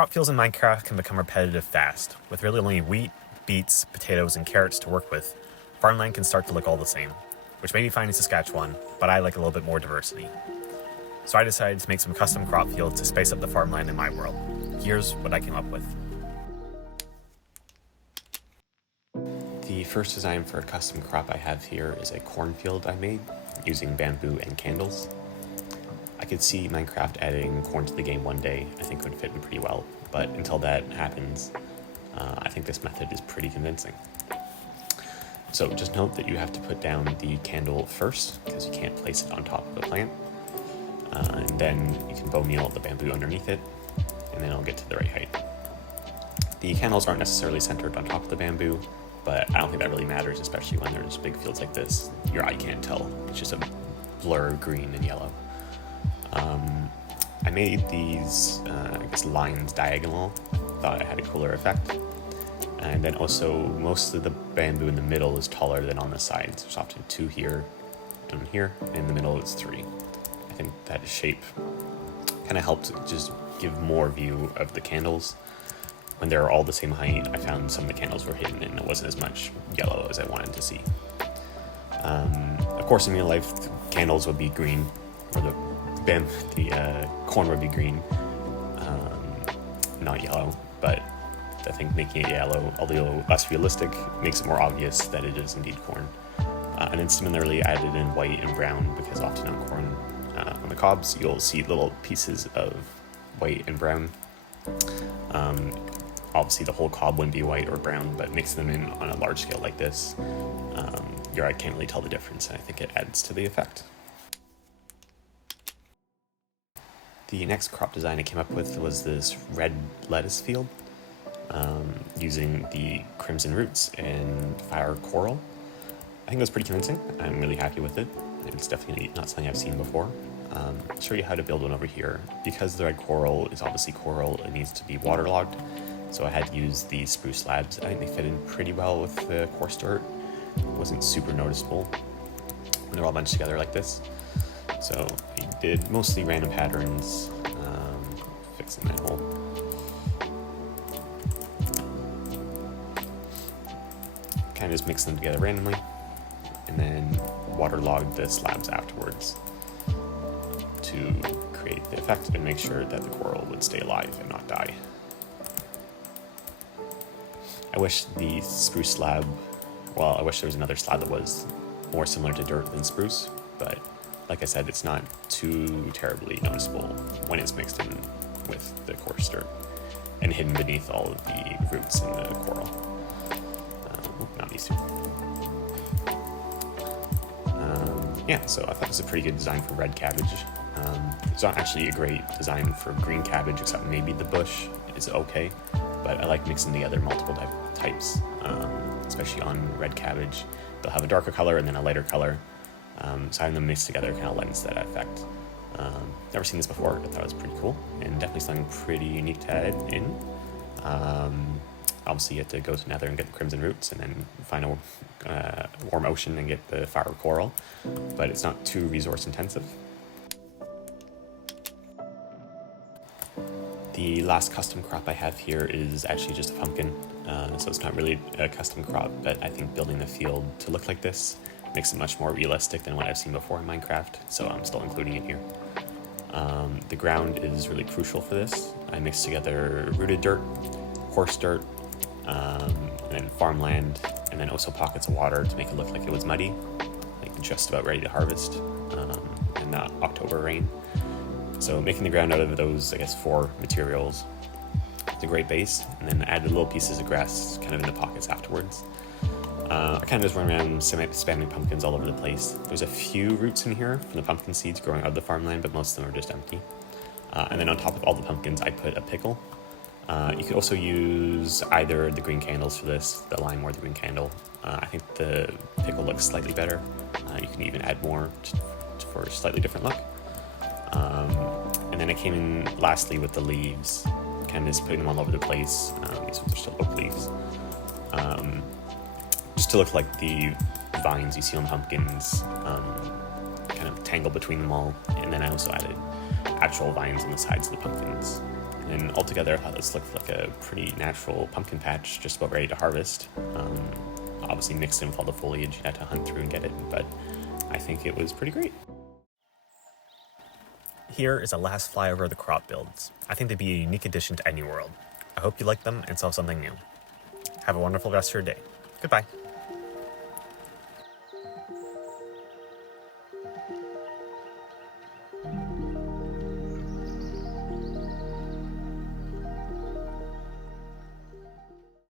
Crop fields in Minecraft can become repetitive fast. With really only wheat, beets, potatoes, and carrots to work with, farmland can start to look all the same, which may be fine in Saskatchewan, but I like a little bit more diversity. So I decided to make some custom crop fields to spice up the farmland in my world. Here's what I came up with. The first design for a custom crop I have here is a cornfield I made using bamboo and candles. I could see Minecraft adding corn to the game one day. I think it would fit in pretty well, but until that happens, I think this method is pretty convincing. So just note that you have to put down the candle first, because you can't place it on top of the plant. And then you can bone meal the bamboo underneath it, and then it'll get to the right height. The candles aren't necessarily centered on top of the bamboo, but I don't think that really matters, especially when there's big fields like this. Your eye can't tell. It's just a blur of green and yellow. I made these, lines diagonal. Thought it had a cooler effect. And then also, most of the bamboo in the middle is taller than on the sides. There's often 2 here and here, and in the middle it's 3. I think that shape kind of helped just give more view of the candles. When they're all the same height, I found some of the candles were hidden and it wasn't as much yellow as I wanted to see. Of course, in real life, the candles would be green, or the corn would be green, not yellow, but I think making it yellow, a little less realistic, makes it more obvious that it is indeed corn. And then similarly I added in white and brown, because often on corn, on the cobs, you'll see little pieces of white and brown. Obviously the whole cob wouldn't be white or brown, but mix them in on a large scale like this, your eye can't really tell the difference, and I think it adds to the effect. The next crop design I came up with was this red lettuce field, using the crimson roots and fire coral. I think it was pretty convincing. I'm really happy with it. It's definitely not something I've seen before. I'll show you how to build one over here. Because the red coral is obviously coral, it needs to be waterlogged, so I had to use these spruce slabs. I think they fit in pretty well with the coarse dirt. It wasn't super noticeable when they're all bunched together like this. So I did mostly random patterns, fixing that hole. Kind of just mix them together randomly, and then waterlogged the slabs afterwards to create the effect and make sure that the coral would stay alive and not die. I wish the spruce slab, I wish there was another slab that was more similar to dirt than spruce, but like I said, it's not too terribly noticeable when it's mixed in with the coarse dirt and hidden beneath all of the roots in the coral. Not these two. So I thought it was a pretty good design for red cabbage. It's not actually a great design for green cabbage, except maybe the bush is okay, but I like mixing together multiple types, especially on red cabbage. They'll have a darker color and then a lighter color. So having them mixed together kind of lends that effect. Never seen this before, but thought it was pretty cool, and definitely something pretty unique to add in. Obviously you have to go to Nether and get the crimson roots, and then find a warm ocean and get the fire coral, but it's not too resource intensive. The last custom crop I have here is actually just a pumpkin, so it's not really a custom crop, but I think building the field to look like this makes it much more realistic than what I've seen before in Minecraft, so I'm still including it here. The ground is really crucial for this. I mixed together rooted dirt, coarse dirt, and then farmland, and then also pockets of water to make it look like it was muddy, like just about ready to harvest, and not October rain. So making the ground out of those, 4 materials, it's a great base, and then added little pieces of grass kind of in the pockets afterwards. I kind of just run around spamming pumpkins all over the place. There's a few roots in here from the pumpkin seeds growing out of the farmland, but most of them are just empty. And then on top of all the pumpkins, I put a pickle. You could also use either the green candles for this, the lime or the green candle. I think the pickle looks slightly better. You can even add more for a slightly different look. And then I came in lastly with the leaves, kind of just putting them all over the place. These ones are still oak leaves. Just to look like the vines you see on pumpkins, kind of tangled between them all. And then I also added actual vines on the sides of the pumpkins. And altogether, I thought this looked like a pretty natural pumpkin patch, just about ready to harvest. Obviously mixed in with all the foliage, you had to hunt through and get it, but I think it was pretty great. Here is a last flyover of the crop builds. I think they'd be a unique addition to any world. I hope you like them and saw something new. Have a wonderful rest of your day. Goodbye.